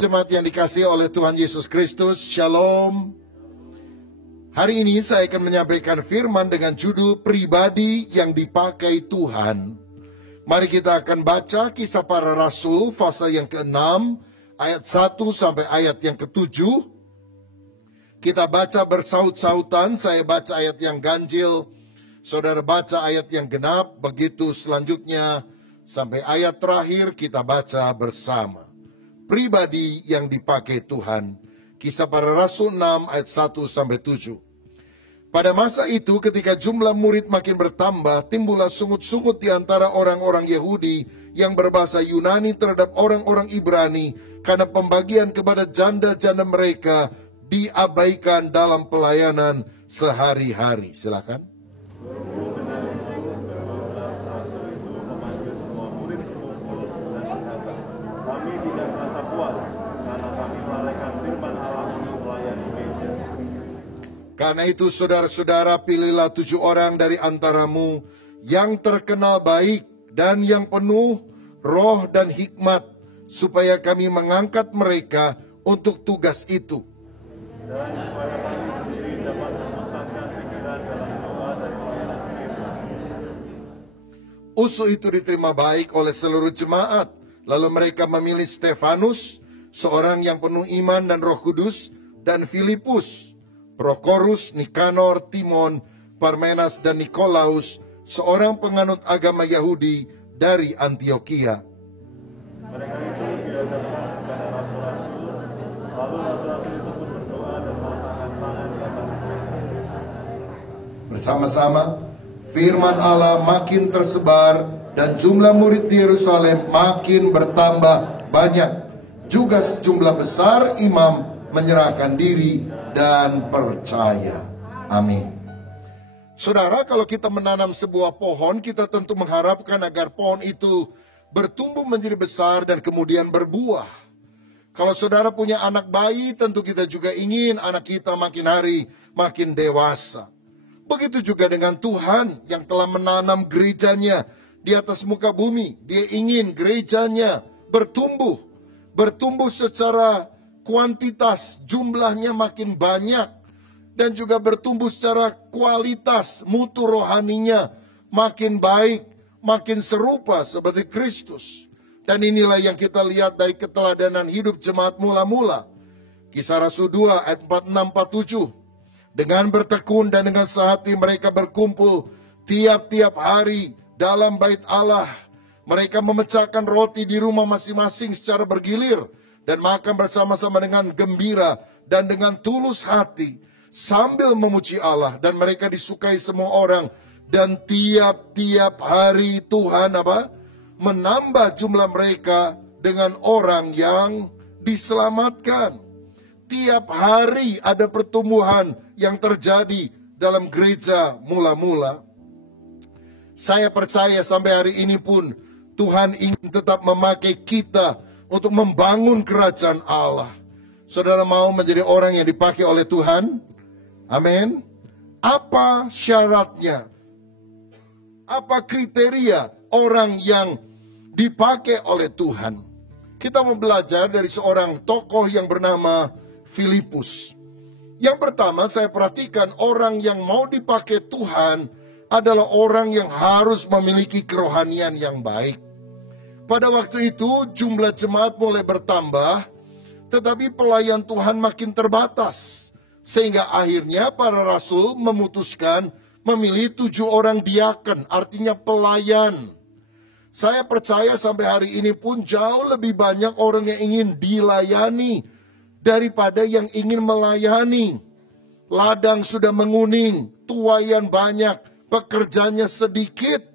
Jemaat yang dikasihi oleh Tuhan Yesus Kristus, Shalom. Hari ini saya akan menyampaikan firman dengan judul pribadi yang dipakai Tuhan. Mari kita akan baca Kisah Para Rasul pasal yang ke-6 ayat 1 sampai ayat yang ke-7. Kita baca bersaut-sautan, saya baca ayat yang ganjil, saudara baca ayat yang genap, begitu selanjutnya sampai ayat terakhir kita baca bersama. Pribadi yang dipakai Tuhan. Kisah Para Rasul 6 ayat 1 sampai 7. Pada masa itu ketika jumlah murid makin bertambah, timbullah sungut-sungut di antara orang-orang Yahudi yang berbahasa Yunani terhadap orang-orang Ibrani karena pembagian kepada janda-janda mereka diabaikan dalam pelayanan sehari-hari. Silakan. Karena itu saudara-saudara, pilihlah 7 orang dari antaramu yang terkenal baik dan yang penuh roh dan hikmat, supaya kami mengangkat mereka untuk tugas itu. Dan supaya kami sendiri dapat memusatkan pikiran dalam doa dan pelayanan firman. Usul itu diterima baik oleh seluruh jemaat. Lalu mereka memilih Stefanus, seorang yang penuh iman dan Roh Kudus, dan Filipus, Prokorus, Nikanor, Timon, Parmenas, dan Nikolaus, seorang penganut agama Yahudi dari Antioquia. Mereka itu dihadapkan kepada rasul-rasul, lalu rasul-rasul itu pun berdoa dan meletakkan tangan di atas mereka. Bersama-sama, firman Allah makin tersebar dan jumlah murid di Yerusalem makin bertambah banyak. Juga sejumlah besar imam menyerahkan diri dan percaya. Amin. Saudara, kalau kita menanam sebuah pohon, kita tentu mengharapkan agar pohon itu bertumbuh menjadi besar dan kemudian berbuah. Kalau saudara punya anak bayi, tentu kita juga ingin anak kita makin hari makin dewasa. Begitu juga dengan Tuhan yang telah menanam gerejanya di atas muka bumi. Dia ingin gerejanya bertumbuh secara kuantitas, jumlahnya makin banyak, dan juga bertumbuh secara kualitas, mutu rohaninya makin baik, makin serupa seperti Kristus. Dan inilah yang kita lihat dari keteladanan hidup jemaat mula-mula. Kisah Rasul 2 ayat 46-47. Dengan bertekun dan dengan sehati mereka berkumpul tiap-tiap hari dalam bait Allah. Mereka memecahkan roti di rumah masing-masing secara bergilir dan makan bersama-sama dengan gembira dan dengan tulus hati sambil memuji Allah, dan mereka disukai semua orang, dan tiap-tiap hari Tuhan menambah jumlah mereka dengan orang yang diselamatkan. Tiap hari ada pertumbuhan yang terjadi dalam gereja mula-mula. Saya percaya sampai hari ini pun Tuhan ingin tetap memakai kita untuk membangun kerajaan Allah. Saudara mau menjadi orang yang dipakai oleh Tuhan? Amin. Apa syaratnya? Apa kriteria orang yang dipakai oleh Tuhan? Kita mau belajar dari seorang tokoh yang bernama Filipus. Yang pertama, saya perhatikan orang yang mau dipakai Tuhan adalah orang yang harus memiliki kerohanian yang baik. Pada waktu itu jumlah jemaat mulai bertambah, tetapi pelayan Tuhan makin terbatas. Sehingga akhirnya para rasul memutuskan memilih 7 orang diaken, artinya pelayan. Saya percaya sampai hari ini pun jauh lebih banyak orang yang ingin dilayani daripada yang ingin melayani. Ladang sudah menguning, tuaian banyak, pekerjanya sedikit.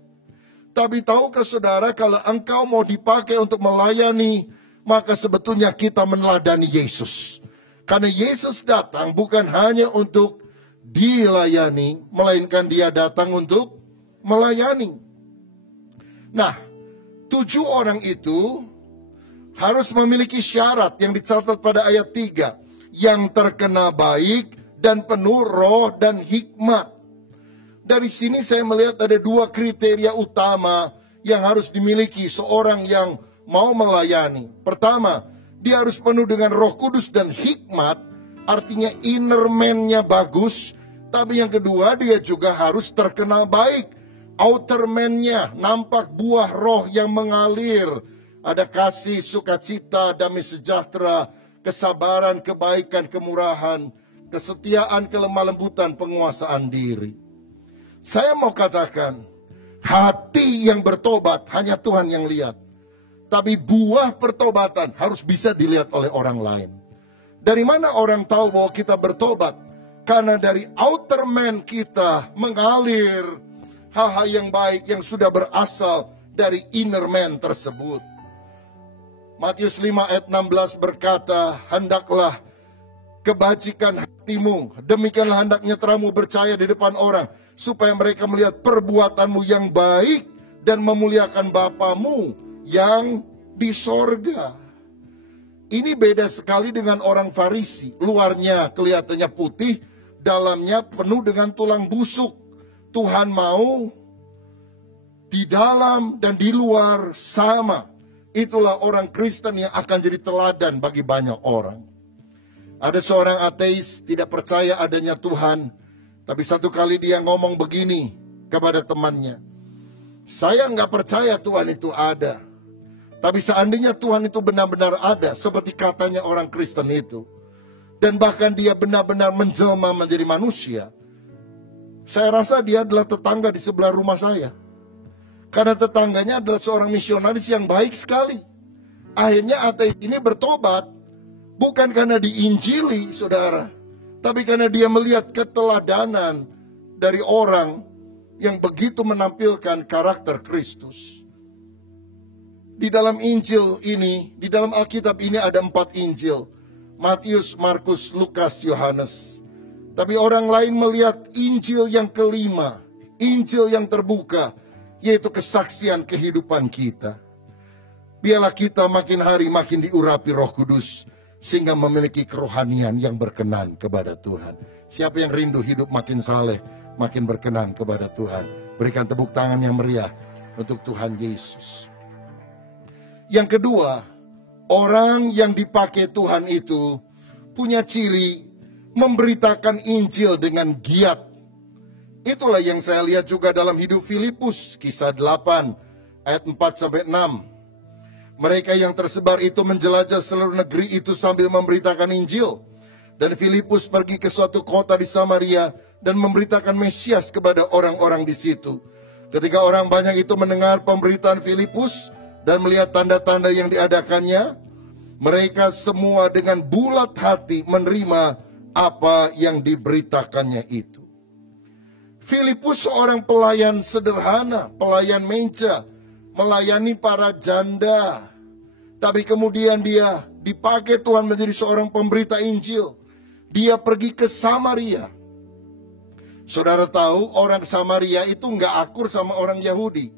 Tapi tahukah saudara, kalau engkau mau dipakai untuk melayani, maka sebetulnya kita meneladani Yesus. Karena Yesus datang bukan hanya untuk dilayani, melainkan dia datang untuk melayani. Nah, 7 orang itu harus memiliki syarat yang dicatat pada ayat 3. Yang terkena baik dan penuh roh dan hikmat. Dari sini saya melihat ada 2 kriteria utama yang harus dimiliki seorang yang mau melayani. Pertama, Dia harus penuh dengan Roh Kudus dan hikmat, artinya inner man-nya bagus. Tapi yang kedua, dia juga harus terkenal baik. Outer man-nya nampak buah roh yang mengalir. Ada kasih, sukacita, damai sejahtera, kesabaran, kebaikan, kemurahan, kesetiaan, kelemah lembutan, penguasaan diri. Saya mau katakan, hati yang bertobat hanya Tuhan yang lihat. Tapi buah pertobatan harus bisa dilihat oleh orang lain. Dari mana orang tahu bahwa kita bertobat? Karena dari outer man kita mengalir hal-hal yang baik yang sudah berasal dari inner man tersebut. Matius 5 ayat 16 berkata, hendaklah kebajikan hatimu, demikianlah hendaknya terangmu bercahaya di depan orang, supaya mereka melihat perbuatanmu yang baik dan memuliakan Bapamu yang di sorga. Ini beda sekali dengan orang Farisi. Luarnya kelihatannya putih, dalamnya penuh dengan tulang busuk. Tuhan mau di dalam dan di luar sama. Itulah orang Kristen yang akan jadi teladan bagi banyak orang. Ada seorang ateis tidak percaya adanya Tuhan, tapi satu kali dia ngomong begini kepada temannya, saya nggak percaya Tuhan itu ada. Tapi seandainya Tuhan itu benar-benar ada, seperti katanya orang Kristen itu, dan bahkan dia benar-benar menjelma menjadi manusia, saya rasa dia adalah tetangga di sebelah rumah saya. Karena tetangganya adalah seorang misionaris yang baik sekali. Akhirnya ateis ini bertobat, bukan karena diinjili, saudara, tapi karena dia melihat keteladanan dari orang yang begitu menampilkan karakter Kristus. Di dalam Injil ini, di dalam Alkitab ini ada 4 Injil. Matius, Markus, Lukas, Yohanes. Tapi orang lain melihat Injil yang kelima, Injil yang terbuka, yaitu kesaksian kehidupan kita. Biarlah kita makin hari makin diurapi Roh Kudus, sehingga memiliki kerohanian yang berkenan kepada Tuhan. Siapa yang rindu hidup makin saleh, makin berkenan kepada Tuhan? Berikan tepuk tangan yang meriah untuk Tuhan Yesus. Yang kedua, orang yang dipakai Tuhan itu punya ciri memberitakan Injil dengan giat. Itulah yang saya lihat juga dalam hidup Filipus, kisah 8 ayat 4-6. Mereka yang tersebar itu menjelajah seluruh negeri itu sambil memberitakan Injil. Dan Filipus pergi ke suatu kota di Samaria dan memberitakan Mesias kepada orang-orang di situ. Ketika orang banyak itu mendengar pemberitaan Filipus dan melihat tanda-tanda yang diadakannya, mereka semua dengan bulat hati menerima apa yang diberitakannya itu. Filipus seorang pelayan sederhana, pelayan meja, melayani para janda. Tapi kemudian dia dipakai Tuhan menjadi seorang pemberita Injil. Dia pergi ke Samaria. Saudara tahu orang Samaria itu nggak akur sama orang Yahudi.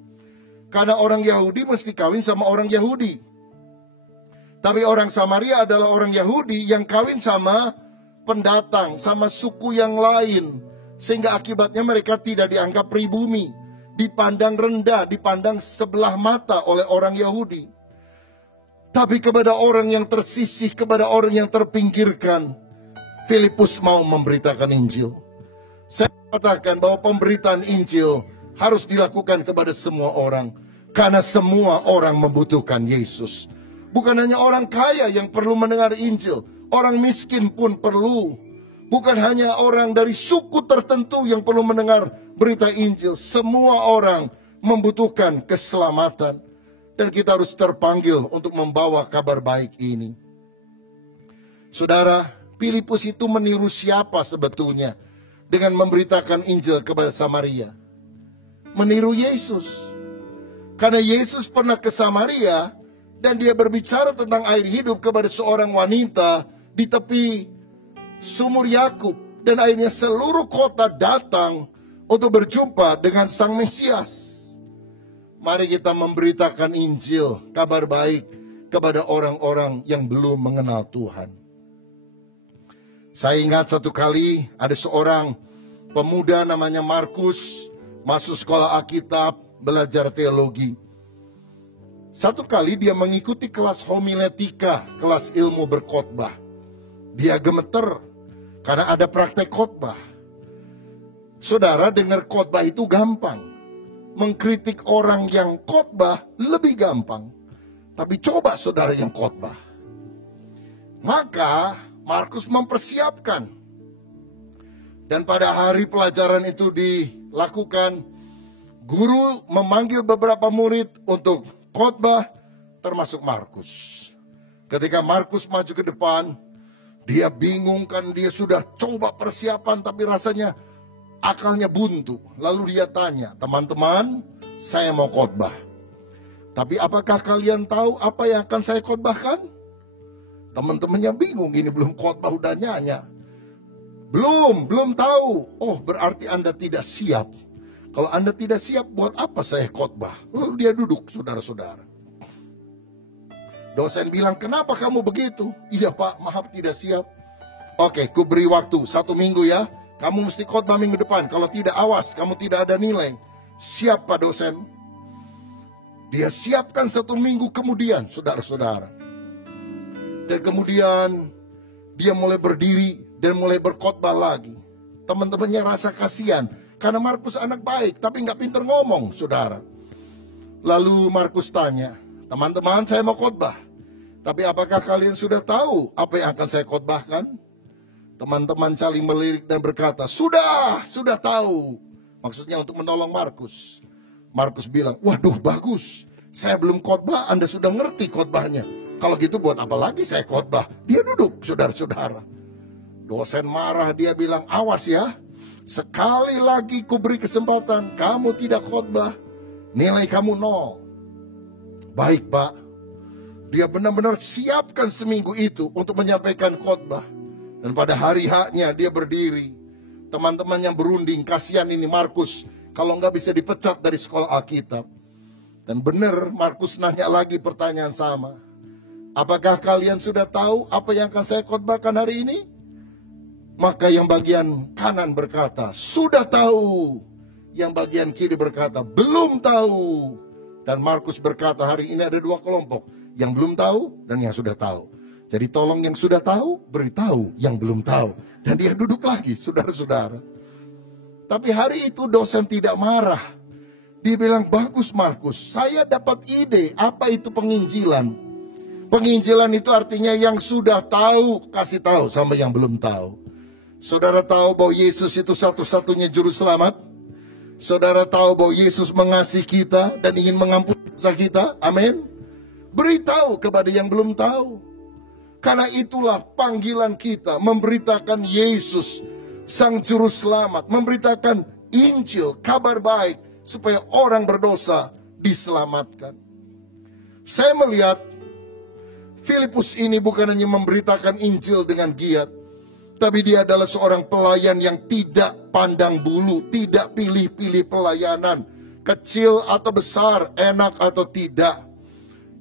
Karena orang Yahudi mesti kawin sama orang Yahudi. Tapi orang Samaria adalah orang Yahudi yang kawin sama pendatang, sama suku yang lain. Sehingga akibatnya mereka tidak dianggap pribumi. Dipandang rendah, dipandang sebelah mata oleh orang Yahudi. Tapi kepada orang yang tersisih, kepada orang yang terpinggirkan, Filipus mau memberitakan Injil. Saya katakan bahwa pemberitaan Injil harus dilakukan kepada semua orang. Karena semua orang membutuhkan Yesus. Bukan hanya orang kaya yang perlu mendengar Injil. Orang miskin pun perlu. Bukan hanya orang dari suku tertentu yang perlu mendengar berita Injil. Semua orang membutuhkan keselamatan. Dan kita harus terpanggil untuk membawa kabar baik ini. Saudara, Filipus itu meniru siapa sebetulnya dengan memberitakan Injil kepada Samaria? Meniru Yesus. Karena Yesus pernah ke Samaria dan dia berbicara tentang air hidup kepada seorang wanita di tepi sumur Yakub. Dan akhirnya seluruh kota datang untuk berjumpa dengan Sang Mesias. Mari kita memberitakan Injil, kabar baik kepada orang-orang yang belum mengenal Tuhan. Saya ingat satu kali ada seorang pemuda namanya Markus masuk sekolah Alkitab, belajar teologi. Satu kali dia mengikuti kelas homiletika, kelas ilmu berkhotbah. Dia gemeter karena ada praktek khotbah. Saudara, dengar khotbah itu gampang. Mengkritik orang yang khotbah lebih gampang. Tapi coba saudara yang khotbah. Maka Markus mempersiapkan. Dan pada hari pelajaran itu dilakukan, guru memanggil beberapa murid untuk khotbah, termasuk Markus. Ketika Markus maju ke depan, dia bingung kan, dia sudah coba persiapan tapi rasanya akalnya buntu. Lalu dia tanya, teman-teman, saya mau khotbah. Tapi apakah kalian tahu apa yang akan saya khotbahkan? Teman-temannya bingung, ini belum khotbah udah nyanyi. Belum tahu. Oh, berarti Anda tidak siap. Kalau Anda tidak siap, buat apa saya khotbah? Lalu dia duduk, saudara-saudara. Dosen bilang, kenapa kamu begitu? Iya Pak, maaf tidak siap. Oke, ku beri waktu 1 minggu ya. Kamu mesti khotbah minggu depan. Kalau tidak, awas, kamu tidak ada nilai. Siap Pak dosen. Dia siapkan 1 minggu kemudian, saudara-saudara. Dan kemudian dia mulai berdiri dan mulai berkhotbah lagi. Teman-temannya rasa kasihan karena Markus anak baik tapi nggak pintar ngomong, saudara. Lalu Markus tanya, teman-teman, saya mau khotbah. Tapi apakah kalian sudah tahu apa yang akan saya khotbahkan? Teman-teman saling melirik dan berkata, sudah tahu. Maksudnya untuk menolong Markus. Markus bilang, waduh bagus. Saya belum khotbah, Anda sudah ngerti khotbahnya. Kalau gitu buat apa lagi saya khotbah? Dia duduk, saudara-saudara. Dosen marah, dia bilang, awas ya. Sekali lagi ku beri kesempatan, kamu tidak khotbah, nilai kamu 0. Baik Pak. Dia benar-benar siapkan seminggu itu untuk menyampaikan khotbah. Dan pada hari haknya dia berdiri. Teman-teman yang berunding, kasihan ini Markus. Kalau nggak bisa dipecat dari sekolah Alkitab. Dan benar Markus nanya lagi pertanyaan sama. Apakah kalian sudah tahu apa yang akan saya khotbahkan hari ini? Maka yang bagian kanan berkata, sudah tahu. Yang bagian kiri berkata, belum tahu. Dan Markus berkata, hari ini ada 2 kelompok. Yang belum tahu dan yang sudah tahu. Jadi tolong yang sudah tahu, beritahu yang belum tahu. Dan dia duduk lagi, saudara-saudara. Tapi hari itu dosen tidak marah. Dia bilang, bagus Markus, saya dapat ide apa itu penginjilan. Penginjilan itu artinya yang sudah tahu, kasih tahu sama yang belum tahu. Saudara tahu bahwa Yesus itu satu-satunya juru selamat? Saudara tahu bahwa Yesus mengasihi kita dan ingin mengampuni dosa kita? Amin. Beritahu kepada yang belum tahu. Karena itulah panggilan kita, memberitakan Yesus, Sang Juru Selamat, memberitakan Injil, kabar baik, supaya orang berdosa diselamatkan. Saya melihat Filipus ini bukan hanya memberitakan Injil dengan giat, tapi dia adalah seorang pelayan yang tidak pandang bulu, tidak pilih-pilih pelayanan, kecil atau besar, enak atau tidak.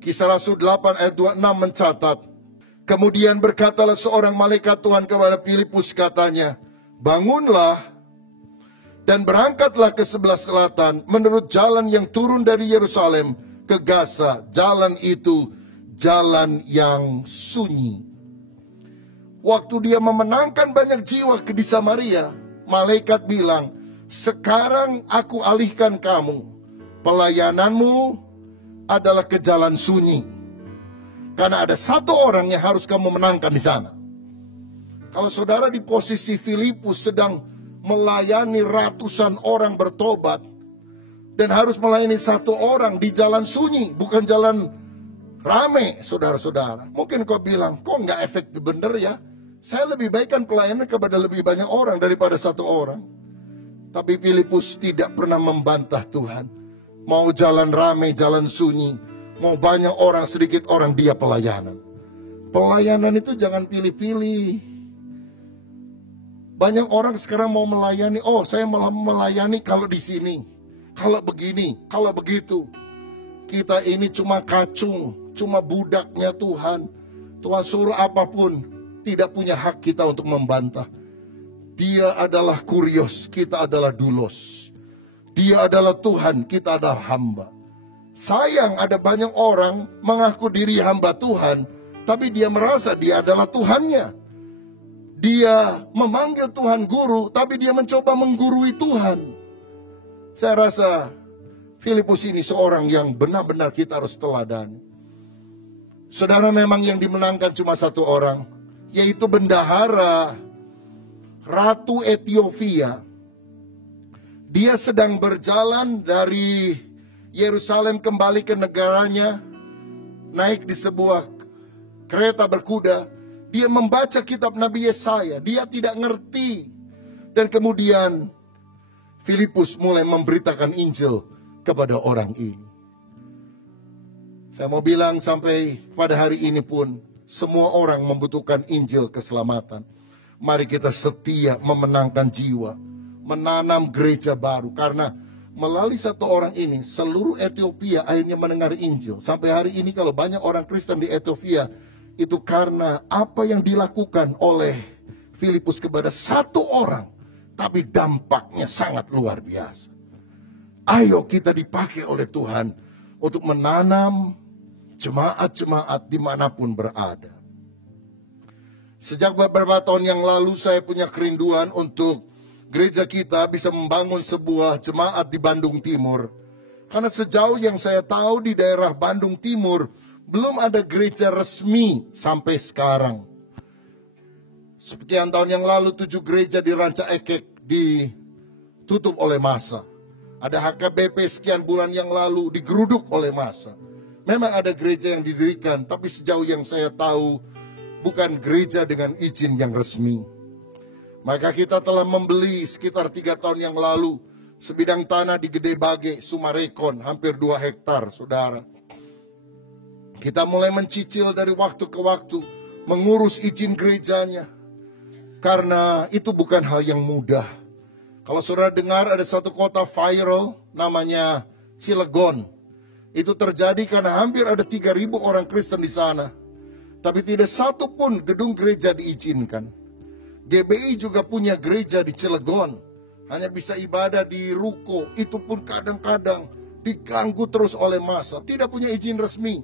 Kisah Rasul 8 ayat 26 mencatat, kemudian berkatalah seorang malaikat Tuhan kepada Filipus, katanya, bangunlah dan berangkatlah ke sebelah selatan menurut jalan yang turun dari Yerusalem ke Gaza. Jalan itu jalan yang sunyi. Waktu dia memenangkan banyak jiwa di Samaria, malaikat bilang, sekarang aku alihkan kamu. Pelayananmu adalah ke jalan sunyi. Karena ada 1 orang yang harus kamu menangkan di sana. Kalau saudara di posisi Filipus sedang melayani ratusan orang bertobat, dan harus melayani 1 orang di jalan sunyi, bukan jalan rame, saudara-saudara. Mungkin kau bilang, kok nggak efektif bener ya? Saya lebih baik kan pelayanan kepada lebih banyak orang daripada 1 orang. Tapi Filipus tidak pernah membantah Tuhan. Mau jalan rame, jalan sunyi, mau banyak orang, sedikit orang, dia pelayanan. Pelayanan itu jangan pilih-pilih. Banyak orang sekarang mau melayani, oh saya malah melayani kalau di sini, kalau begini, kalau begitu. Kita ini cuma kacung, cuma budaknya Tuhan. Tuhan suruh apapun, tidak punya hak kita untuk membantah. Dia adalah kurios, kita adalah dulos. Dia adalah Tuhan, kita adalah hamba. Sayang ada banyak orang mengaku diri hamba Tuhan, tapi dia merasa dia adalah Tuhannya. Dia memanggil Tuhan guru, tapi dia mencoba menggurui Tuhan. Saya rasa Filipus ini seorang yang benar-benar kita harus teladani. Saudara, memang yang dimenangkan cuma satu orang, yaitu bendahara Ratu Ethiopia. Dia sedang berjalan dari Yerusalem kembali ke negaranya, naik di sebuah kereta berkuda. Dia membaca kitab Nabi Yesaya, dia tidak ngerti. Dan kemudian Filipus mulai memberitakan Injil kepada orang ini. Saya mau bilang sampai pada hari ini pun semua orang membutuhkan Injil keselamatan. Mari kita setia memenangkan jiwa, menanam gereja baru. Karena melalui satu orang ini seluruh Ethiopia akhirnya mendengar Injil. Sampai hari ini kalau banyak orang Kristen di Ethiopia, itu karena apa yang dilakukan oleh Filipus kepada satu orang. Tapi dampaknya sangat luar biasa. Ayo kita dipakai oleh Tuhan untuk menanam jemaat-jemaat dimanapun berada. Sejak beberapa tahun yang lalu saya punya kerinduan untuk gereja kita bisa membangun sebuah jemaat di Bandung Timur. Karena sejauh yang saya tahu di daerah Bandung Timur belum ada gereja resmi sampai sekarang. Sekian tahun yang lalu 7 gereja di Ranca Ekek ditutup oleh massa. Ada HKBP sekian bulan yang lalu digeruduk oleh massa. Memang ada gereja yang didirikan, tapi sejauh yang saya tahu bukan gereja dengan izin yang resmi. Maka kita telah membeli sekitar 3 tahun yang lalu sebidang tanah di Gede Bage, Sumarekon, hampir 2 hektar, saudara. Kita mulai mencicil dari waktu ke waktu, mengurus izin gerejanya. Karena itu bukan hal yang mudah. Kalau saudara dengar ada satu kota viral namanya Cilegon. Itu terjadi karena hampir ada 3.000 orang Kristen di sana. Tapi tidak satu pun gedung gereja diizinkan. GBI juga punya gereja di Cilegon. Hanya bisa ibadah di ruko. Itu pun kadang-kadang diganggu terus oleh massa. Tidak punya izin resmi.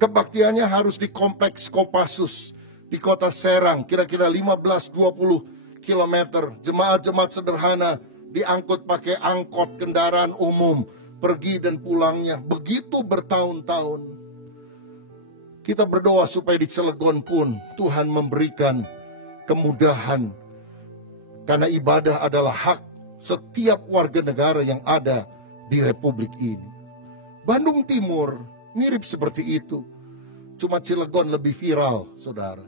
Kebaktiannya harus di kompleks Kopassus. Di kota Serang. Kira-kira 15-20 kilometer. Jemaat-jemaat sederhana diangkut pakai angkot kendaraan umum. Pergi dan pulangnya. Begitu bertahun-tahun. Kita berdoa supaya di Cilegon pun Tuhan memberikan kemudahan. Karena ibadah adalah hak setiap warga negara yang ada di Republik ini. Bandung Timur mirip seperti itu. Cuma Cilegon lebih viral, saudara.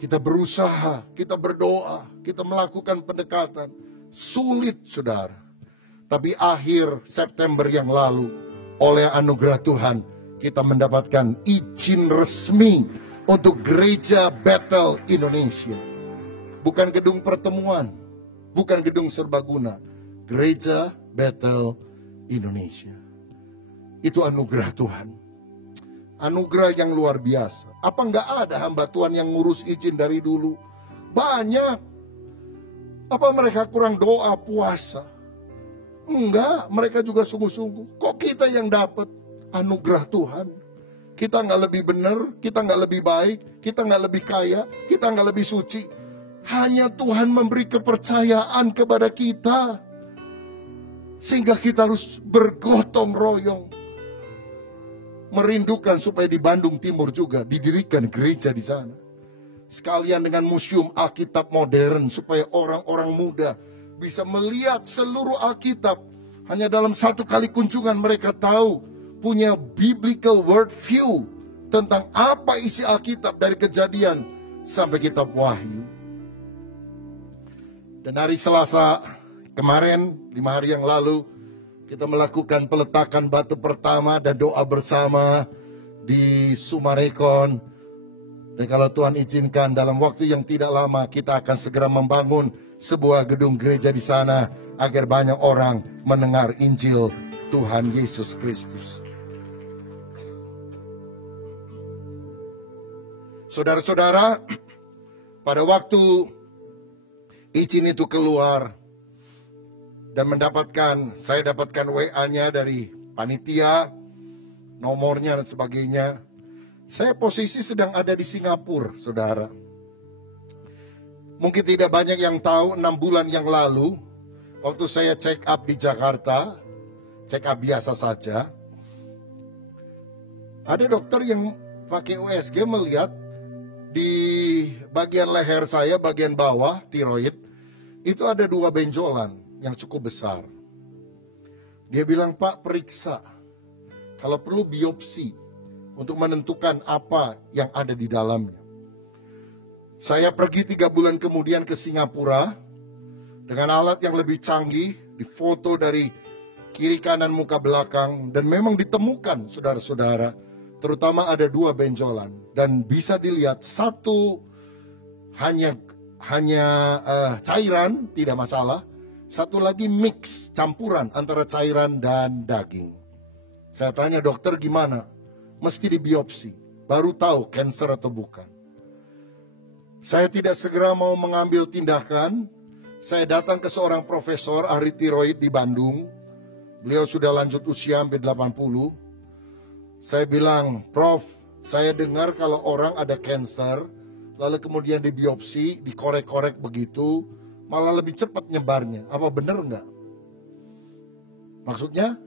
Kita berusaha, kita berdoa, kita melakukan pendekatan. Sulit, saudara. Tapi akhir September yang lalu, oleh anugerah Tuhan, kita mendapatkan izin resmi untuk Gereja Bethel Indonesia. Bukan gedung pertemuan, bukan gedung serbaguna. Gereja Bethel Indonesia. Itu anugerah Tuhan. Anugerah yang luar biasa. Apa enggak ada hamba Tuhan yang ngurus izin dari dulu? Banyak. Apa mereka kurang doa, puasa? Enggak, mereka juga sungguh-sungguh. Kok kita yang dapat anugerah Tuhan? Kita enggak lebih benar, kita enggak lebih baik, kita enggak lebih kaya, kita enggak lebih suci. Hanya Tuhan memberi kepercayaan kepada kita. Sehingga kita harus bergotong royong. Merindukan supaya di Bandung Timur juga didirikan gereja di sana. Sekalian dengan museum Alkitab modern supaya orang-orang muda bisa melihat seluruh Alkitab. Hanya dalam satu kali kunjungan mereka tahu, punya biblical worldview tentang apa isi Alkitab dari Kejadian sampai kitab Wahyu. Dan hari Selasa kemarin, 5 hari yang lalu, kita melakukan peletakan batu pertama dan doa bersama di Sumarekon. Dan kalau Tuhan izinkan dalam waktu yang tidak lama kita akan segera membangun sebuah gedung gereja di sana agar banyak orang mendengar Injil Tuhan Yesus Kristus. Saudara-saudara, pada waktu izin itu keluar dan saya dapatkan WA-nya dari panitia, nomornya dan sebagainya. Saya posisi sedang ada di Singapura, saudara. Mungkin tidak banyak yang tahu, 6 bulan yang lalu, waktu saya check up di Jakarta, check up biasa saja, ada dokter yang pakai USG melihat di bagian leher saya, bagian bawah, tiroid, itu ada 2 benjolan yang cukup besar. Dia bilang, Pak, periksa. Kalau perlu biopsi untuk menentukan apa yang ada di dalamnya. Saya pergi 3 bulan kemudian ke Singapura dengan alat yang lebih canggih, difoto dari kiri kanan muka belakang, dan memang ditemukan, saudara-saudara, terutama ada 2 benjolan, dan bisa dilihat satu hanya cairan, tidak masalah, satu lagi mix, campuran antara cairan dan daging. Saya tanya dokter gimana? Mesti dibiopsi, baru tahu kanker atau bukan. Saya tidak segera mau mengambil tindakan. Saya datang ke seorang profesor ahli tiroid di Bandung. Beliau sudah lanjut usia hampir 80. Saya bilang, Prof, saya dengar kalau orang ada kanker, lalu kemudian dibiopsi, dikorek-korek begitu, malah lebih cepat nyebarnya. Apa benar enggak? Maksudnya?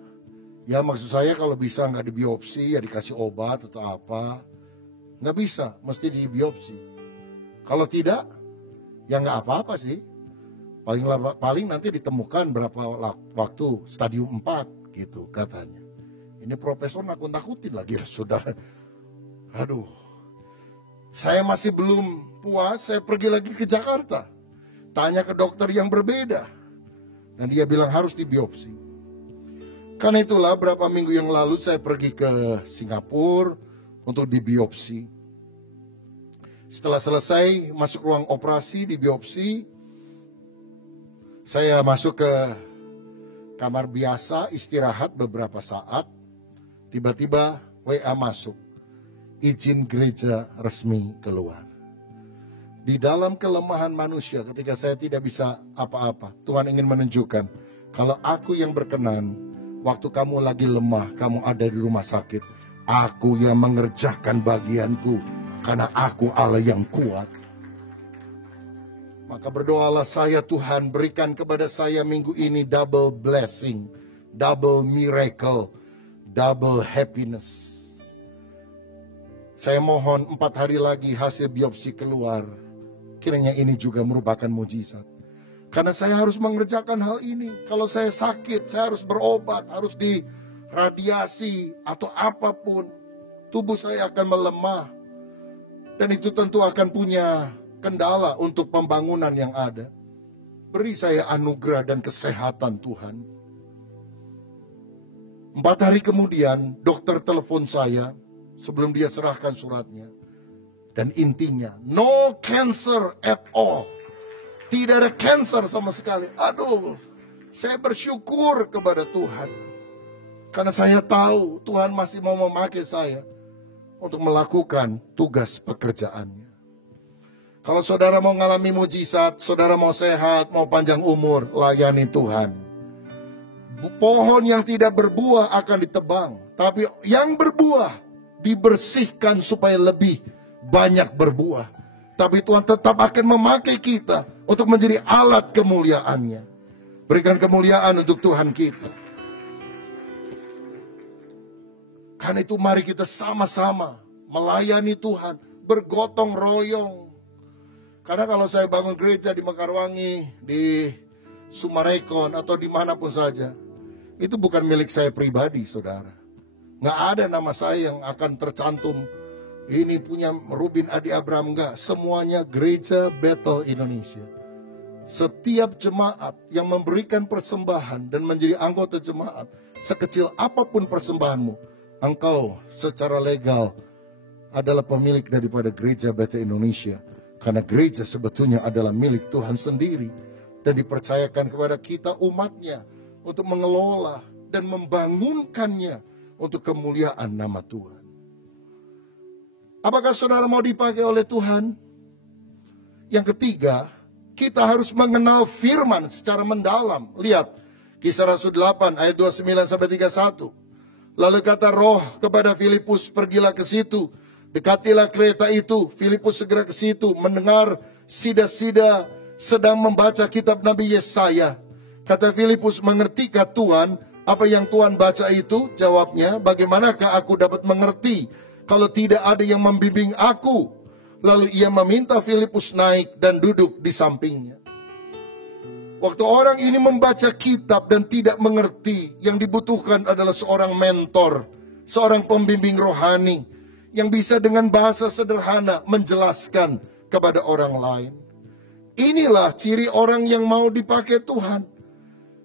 Ya maksud saya kalau bisa nggak dibiopsi, ya dikasih obat atau apa. Nggak bisa, mesti dibiopsi. Kalau tidak, ya nggak apa-apa sih. Paling nanti ditemukan berapa waktu, stadium 4 gitu katanya. Ini profesor nakut-nakutin lagi, saudara. Aduh, saya masih belum puas, saya pergi lagi ke Jakarta. Tanya ke dokter yang berbeda. Dan dia bilang harus dibiopsi. Karena itulah berapa minggu yang lalu saya pergi ke Singapura untuk dibiopsi. Setelah selesai masuk ruang operasi, dibiopsi, saya masuk ke kamar biasa, istirahat beberapa saat. Tiba-tiba WA masuk, izin gereja resmi keluar. Di dalam kelemahan manusia ketika saya tidak bisa apa-apa, Tuhan ingin menunjukkan, kalau aku yang berkenan, waktu kamu lagi lemah, kamu ada di rumah sakit, aku yang mengerjakan bagianku, karena aku Allah yang kuat. Maka berdoalah saya, Tuhan berikan kepada saya minggu ini double blessing, double miracle, double happiness. Saya mohon 4 hari lagi hasil biopsi keluar. Kiranya ini juga merupakan mujizat. Karena saya harus mengerjakan hal ini. Kalau saya sakit, saya harus berobat, harus diradiasi atau apapun. Tubuh saya akan melemah. Dan itu tentu akan punya kendala untuk pembangunan yang ada. Beri saya anugerah dan kesehatan Tuhan. 4 hari kemudian, dokter telepon saya sebelum dia serahkan suratnya. Dan intinya, no cancer at all. Tidak ada kanker sama sekali. Aduh, saya bersyukur kepada Tuhan. Karena saya tahu Tuhan masih mau memakai saya untuk melakukan tugas pekerjaannya. Kalau saudara mau mengalami mujizat, saudara mau sehat, mau panjang umur, layani Tuhan. Pohon yang tidak berbuah akan ditebang. Tapi yang berbuah dibersihkan supaya lebih banyak berbuah. Tapi Tuhan tetap akan memakai kita untuk menjadi alat kemuliaan-Nya. Berikan kemuliaan untuk Tuhan kita. Karena itu mari kita sama-sama melayani Tuhan, bergotong royong. Karena kalau saya bangun gereja di Mekarwangi, di Sumarekon, atau dimanapun saja, itu bukan milik saya pribadi, saudara. Nggak ada nama saya yang akan tercantum. Ini punya Rubin Adi Abraham, enggak. Semuanya Gereja Bethel Indonesia. Setiap jemaat yang memberikan persembahan dan menjadi anggota jemaat, sekecil apapun persembahanmu, engkau secara legal adalah pemilik daripada Gereja Bethel Indonesia. Karena gereja sebetulnya adalah milik Tuhan sendiri. Dan dipercayakan kepada kita umatnya untuk mengelola dan membangunkannya untuk kemuliaan nama Tuhan. Apakah saudara mau dipakai oleh Tuhan? Yang ketiga, kita harus mengenal firman secara mendalam. Lihat, Kisah Rasul 8 ayat 29-31. Lalu kata roh kepada Filipus, pergilah ke situ. Dekatilah kereta itu. Filipus segera ke situ, mendengar sida-sida sedang membaca kitab Nabi Yesaya. Kata Filipus, mengertikah Tuhan apa yang Tuhan baca itu? Jawabnya, bagaimanakah aku dapat mengerti kalau tidak ada yang membimbing aku? Lalu ia meminta Filipus naik dan duduk di sampingnya. Waktu orang ini membaca kitab dan tidak mengerti, yang dibutuhkan adalah seorang mentor, seorang pembimbing rohani, yang bisa dengan bahasa sederhana menjelaskan kepada orang lain. Inilah ciri orang yang mau dipakai Tuhan.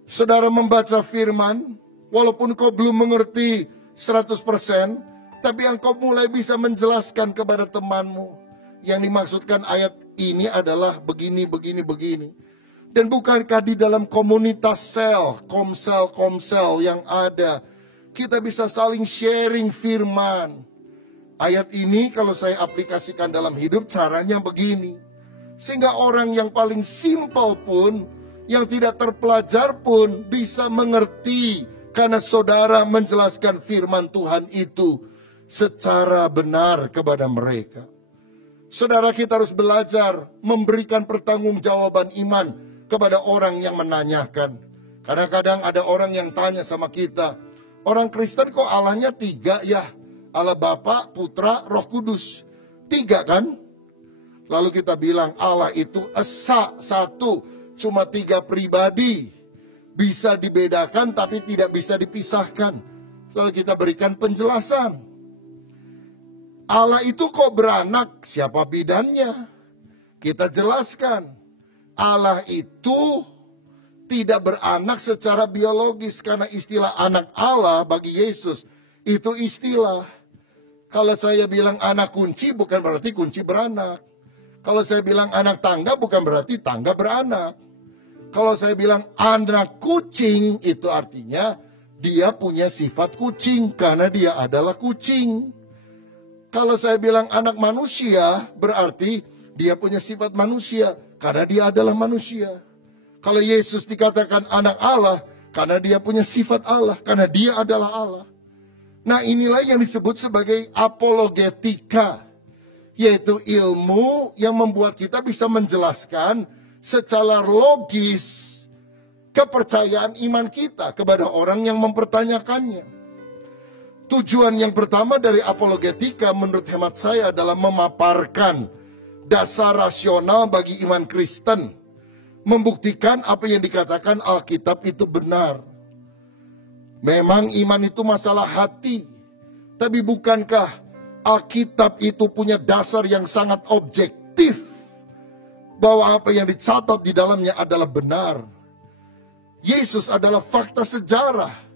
Saudara membaca firman, walaupun kau belum mengerti 100%, tapi engkau mulai bisa menjelaskan kepada temanmu. Yang dimaksudkan ayat ini adalah begini, begini, begini. Dan bukankah di dalam komunitas komsel yang ada, kita bisa saling sharing firman. Ayat ini kalau saya aplikasikan dalam hidup, caranya begini. Sehingga orang yang paling simple pun, yang tidak terpelajar pun bisa mengerti. Karena saudara menjelaskan firman Tuhan itu secara benar kepada mereka. Saudara, kita harus belajar memberikan pertanggungjawaban iman kepada orang yang menanyakan. Kadang-kadang ada orang yang tanya sama kita, orang Kristen kok Allahnya 3 ya? Allah Bapa, Putra, Roh Kudus. 3 kan? Lalu kita bilang Allah itu esa, 1, cuma 3 pribadi. Bisa dibedakan tapi tidak bisa dipisahkan. Lalu kita berikan penjelasan. Allah itu kok beranak? Siapa bidannya? Kita jelaskan. Allah itu tidak beranak secara biologis, karena istilah anak Allah bagi Yesus itu istilah. Kalau saya bilang anak kunci bukan berarti kunci beranak. Kalau saya bilang anak tangga bukan berarti tangga beranak. Kalau saya bilang anak kucing itu artinya dia punya sifat kucing karena dia adalah kucing. Kalau saya bilang anak manusia berarti dia punya sifat manusia karena dia adalah manusia. Kalau Yesus dikatakan anak Allah, karena dia punya sifat Allah, karena dia adalah Allah. Nah, inilah yang disebut sebagai apologetika, yaitu ilmu yang membuat kita bisa menjelaskan secara logis kepercayaan iman kita kepada orang yang mempertanyakannya. Tujuan yang pertama dari apologetika menurut hemat saya adalah memaparkan dasar rasional bagi iman Kristen. Membuktikan apa yang dikatakan Alkitab itu benar. Memang iman itu masalah hati. Tapi bukankah Alkitab itu punya dasar yang sangat objektif? Bahwa apa yang dicatat di dalamnya adalah benar. Yesus adalah fakta sejarah.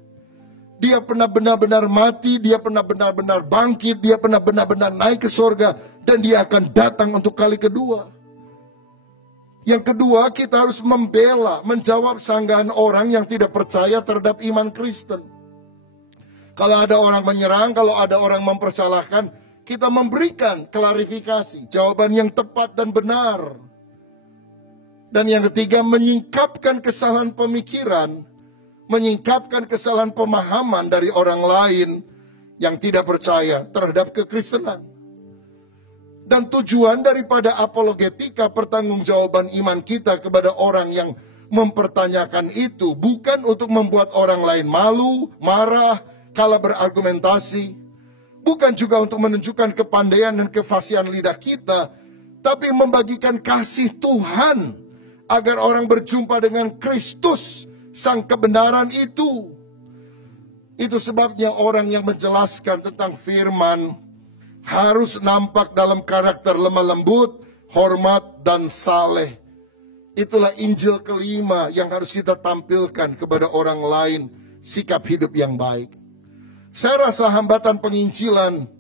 Dia pernah benar-benar mati, dia pernah benar-benar bangkit, dia pernah benar-benar naik ke surga, dan dia akan datang untuk kali kedua. Yang kedua, kita harus membela, menjawab sanggahan orang yang tidak percaya terhadap iman Kristen. Kalau ada orang menyerang, kalau ada orang mempersalahkan, kita memberikan klarifikasi, jawaban yang tepat dan benar. Dan yang ketiga, menyingkapkan kesalahan pemikiran, menyingkapkan kesalahan pemahaman dari orang lain yang tidak percaya terhadap kekristenan. Dan tujuan daripada apologetika, pertanggungjawaban iman kita kepada orang yang mempertanyakan itu bukan untuk membuat orang lain malu, marah, kala berargumentasi. Bukan juga untuk menunjukkan kepandaian dan kefasihan lidah kita, tapi membagikan kasih Tuhan agar orang berjumpa dengan Kristus, sang kebenaran itu. Itu sebabnya orang yang menjelaskan tentang firman harus nampak dalam karakter lemah lembut, hormat, dan saleh. Itulah Injil kelima yang harus kita tampilkan kepada orang lain, sikap hidup yang baik. Saya rasa hambatan penginjilan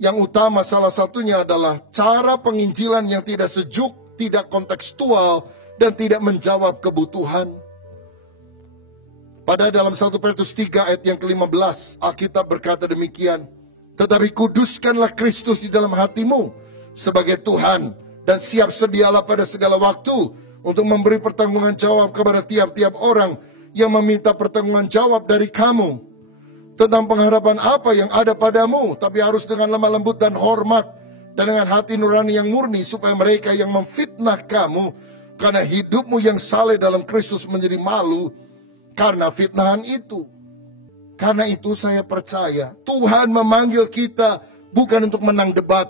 yang utama salah satunya adalah cara penginjilan yang tidak sejuk, tidak kontekstual, dan tidak menjawab kebutuhan. Pada dalam 1 Petrus 3 ayat yang ke-15, Alkitab berkata demikian, tetapi kuduskanlah Kristus di dalam hatimu sebagai Tuhan, dan siap sedialah pada segala waktu untuk memberi pertanggungan jawab kepada tiap-tiap orang yang meminta pertanggungan jawab dari kamu. tentang pengharapan apa yang ada padamu, tapi harus dengan lemah lembut dan hormat, dan dengan hati nurani yang murni, supaya mereka yang memfitnah kamu karena hidupmu yang saleh dalam Kristus menjadi malu karena fitnahan itu. Karena itu saya percaya Tuhan memanggil kita bukan untuk menang debat.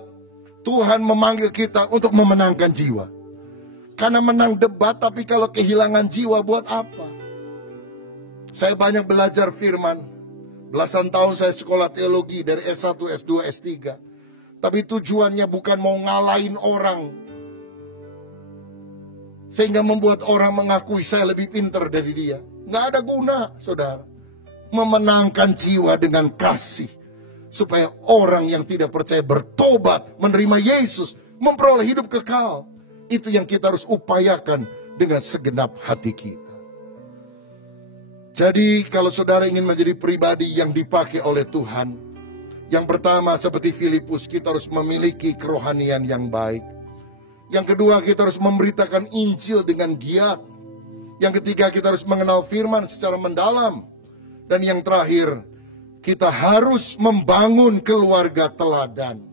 Tuhan memanggil kita untuk memenangkan jiwa. Karena menang debat tapi kalau kehilangan jiwa buat apa? Saya banyak belajar firman. Belasan tahun saya sekolah teologi dari S1, S2, S3. Tapi tujuannya bukan mau ngalahin orang. Sehingga membuat orang mengakui saya lebih pintar dari dia. Nggak ada guna, saudara. Memenangkan jiwa dengan kasih. Supaya orang yang tidak percaya bertobat, menerima Yesus, memperoleh hidup kekal. Itu yang kita harus upayakan dengan segenap hati kita. Jadi kalau saudara ingin menjadi pribadi yang dipakai oleh Tuhan, yang pertama seperti Filipus, kita harus memiliki kerohanian yang baik. Yang kedua, kita harus memberitakan Injil dengan giat. Yang ketiga, kita harus mengenal firman secara mendalam. Dan yang terakhir, kita harus membangun keluarga teladan.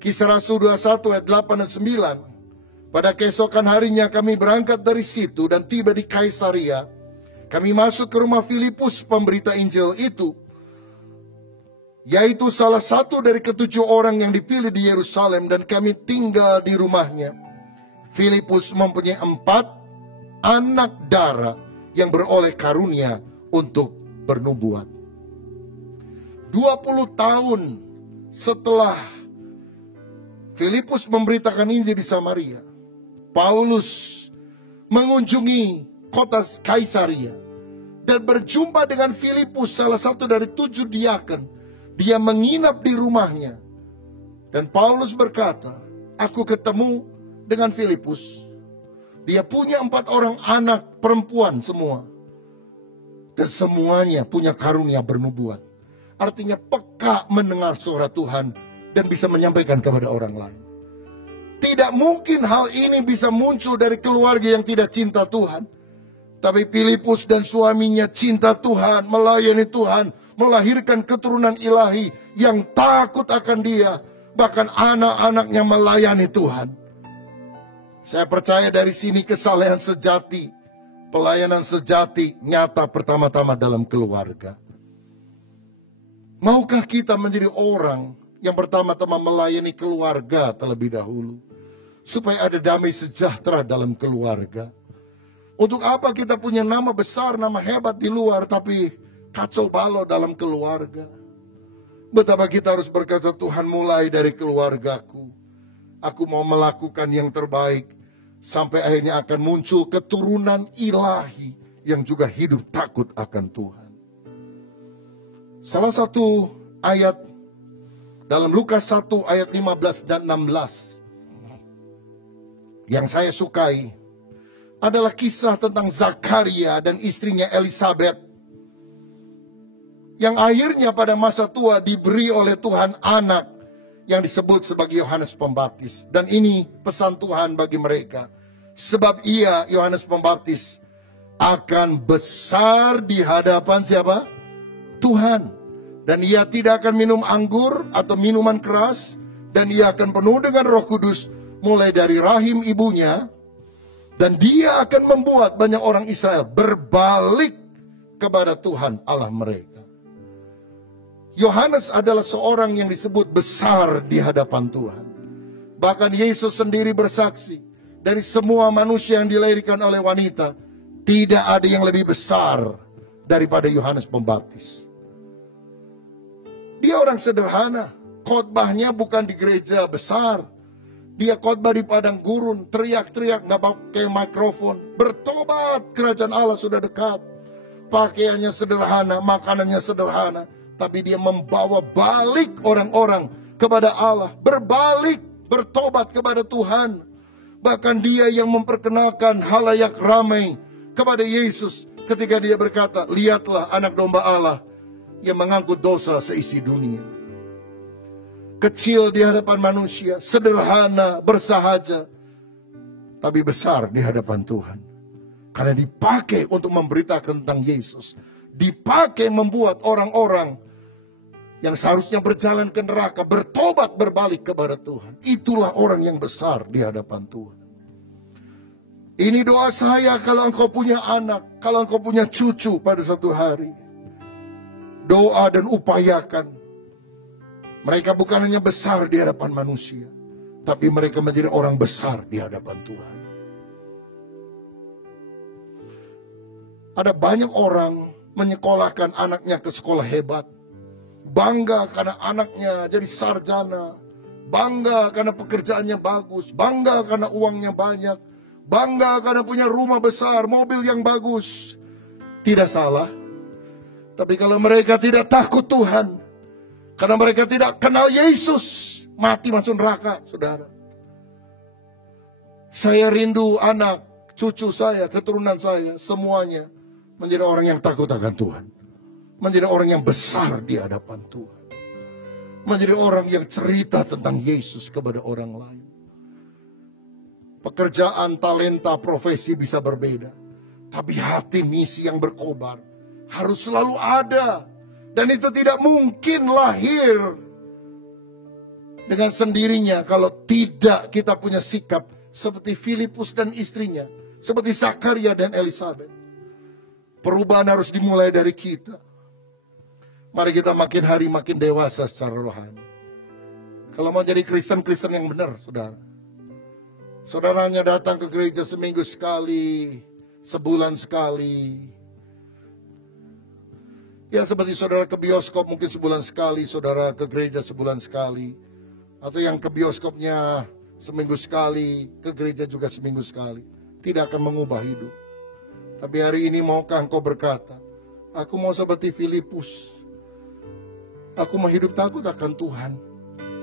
Kisah Rasul 21 ayat 8 dan 9. Pada keesokan harinya kami berangkat dari situ dan tiba di Kaisaria. Kami masuk ke rumah Filipus pemberita Injil itu, yaitu salah satu dari ketujuh orang yang dipilih di Yerusalem, dan kami tinggal di rumahnya. Filipus mempunyai 4 anak darah yang beroleh karunia untuk bernubuat. 20 tahun setelah Filipus memberitakan Injil di Samaria, Paulus mengunjungi kota Kaisaria dan berjumpa dengan Filipus, salah satu dari 7 diaken. Dia menginap di rumahnya. Dan Paulus berkata, aku ketemu dengan Filipus. Dia punya 4 orang anak perempuan semua. Dan semuanya punya karunia bernubuat. Artinya peka mendengar suara Tuhan dan bisa menyampaikan kepada orang lain. Tidak mungkin hal ini bisa muncul dari keluarga yang tidak cinta Tuhan. Tapi Filipus dan suaminya cinta Tuhan, melayani Tuhan, melahirkan keturunan ilahi yang takut akan Dia. Bahkan anak-anaknya melayani Tuhan. Saya percaya dari sini kesalehan sejati, pelayanan sejati nyata pertama-tama dalam keluarga. Maukah kita menjadi orang yang pertama-tama melayani keluarga terlebih dahulu, supaya ada damai sejahtera dalam keluarga? Untuk apa kita punya nama besar, nama hebat di luar, tapi kacau balau dalam keluarga? Betapa kita harus berkata, Tuhan, mulai dari keluargaku. Aku mau melakukan yang terbaik, sampai akhirnya akan muncul keturunan ilahi yang juga hidup takut akan Tuhan. Salah satu ayat dalam Lukas 1 ayat 15 dan 16 yang saya sukai adalah kisah tentang Zakaria dan istrinya Elisabeth, yang akhirnya pada masa tua diberi oleh Tuhan anak yang disebut sebagai Yohanes Pembaptis. Dan ini pesan Tuhan bagi mereka. Sebab ia, Yohanes Pembaptis, akan besar di hadapan siapa? Tuhan. Dan ia tidak akan minum anggur atau minuman keras. Dan ia akan penuh dengan Roh Kudus mulai dari rahim ibunya. Dan dia akan membuat banyak orang Israel berbalik kepada Tuhan Allah mereka. Yohanes adalah seorang yang disebut besar di hadapan Tuhan. Bahkan Yesus sendiri bersaksi, dari semua manusia yang dilahirkan oleh wanita, tidak ada yang lebih besar daripada Yohanes Pembaptis. Dia orang sederhana, khotbahnya bukan di gereja besar. Dia khotbah di padang gurun, teriak-teriak, gak pakai mikrofon. Bertobat, kerajaan Allah sudah dekat. Pakaiannya sederhana, makanannya sederhana. Tapi dia membawa balik orang-orang kepada Allah. Berbalik, bertobat kepada Tuhan. Bahkan dia yang memperkenalkan halayak ramai kepada Yesus. Ketika dia berkata, lihatlah anak domba Allah yang mengangkut dosa seisi dunia. Kecil di hadapan manusia, sederhana, bersahaja, tapi besar di hadapan Tuhan. Karena dipakai untuk memberitakan tentang Yesus. dipakai membuat orang-orang yang seharusnya berjalan ke neraka bertobat, berbalik kepada Tuhan. Itulah orang yang besar di hadapan Tuhan. Ini doa saya kalau engkau punya anak, kalau engkau punya cucu pada satu hari. Doa dan upayakan. Mereka bukan hanya besar di hadapan manusia, tapi mereka menjadi orang besar di hadapan Tuhan. Ada banyak orang menyekolahkan anaknya ke sekolah hebat. Bangga karena anaknya jadi sarjana. Bangga karena pekerjaannya bagus. Bangga karena uangnya banyak. Bangga karena punya rumah besar, mobil yang bagus. Tidak salah. Tapi kalau mereka tidak takut Tuhan, karena mereka tidak kenal Yesus, mati masuk neraka, saudara. Saya rindu anak, cucu saya, keturunan saya, semuanya menjadi orang yang takut akan Tuhan. Menjadi orang yang besar di hadapan Tuhan. Menjadi orang yang cerita tentang Yesus kepada orang lain. Pekerjaan, talenta, profesi bisa berbeda. Tapi hati misi yang berkobar harus selalu ada. Dan itu tidak mungkin lahir dengan sendirinya kalau tidak kita punya sikap seperti Filipus dan istrinya, seperti Zakaria dan Elisabet. Perubahan harus dimulai dari kita. Mari kita makin hari makin dewasa secara rohani. Kalau mau jadi Kristen-Kristen yang benar, saudara. Saudara hanya datang ke gereja seminggu sekali, sebulan sekali. Ya seperti saudara ke bioskop mungkin sebulan sekali, saudara ke gereja sebulan sekali. Atau yang ke bioskopnya seminggu sekali, ke gereja juga seminggu sekali. Tidak akan mengubah hidup. Tapi hari ini maukah engkau berkata, aku mau seperti Filipus. Aku mau hidup takut akan Tuhan.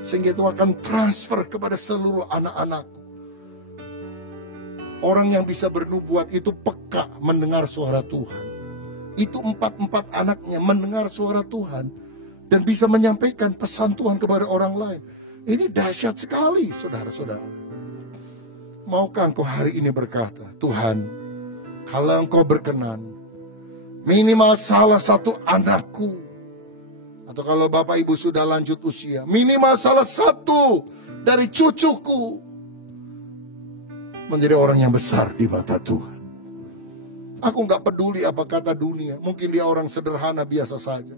Sehingga itu akan transfer kepada seluruh anak-anakku. Orang yang bisa bernubuat itu peka mendengar suara Tuhan. Itu 4 anaknya mendengar suara Tuhan. Dan bisa menyampaikan pesan Tuhan kepada orang lain. Ini dahsyat sekali, saudara-saudara. Maukah engkau hari ini berkata, Tuhan, kalau engkau berkenan, minimal salah satu anakku, atau kalau bapak ibu sudah lanjut usia, minimal salah satu dari cucuku menjadi orang yang besar di mata Tuhan. Aku gak peduli apa kata dunia. Mungkin dia orang sederhana biasa saja.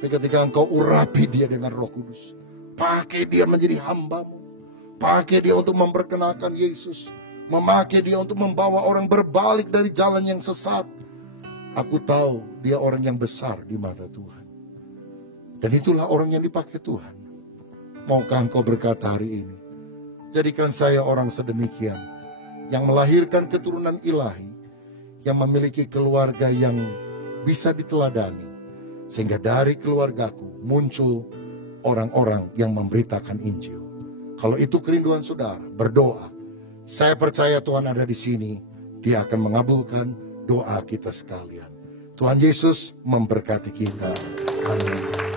Tapi ketika engkau urapi dia dengan Roh Kudus, pakai dia menjadi hambamu, pakai dia untuk memperkenalkan Yesus, memakai dia untuk membawa orang berbalik dari jalan yang sesat. Aku tahu dia orang yang besar di mata Tuhan. Dan itulah orang yang dipakai Tuhan. Maukah engkau berkata hari ini, jadikan saya orang sedemikian, yang melahirkan keturunan ilahi, yang memiliki keluarga yang bisa diteladani, sehingga dari keluargaku muncul orang-orang yang memberitakan Injil. Kalau itu kerinduan saudara, berdoa. Saya percaya Tuhan ada di sini. Dia akan mengabulkan doa kita sekalian. Tuhan Yesus memberkati kita. Amin.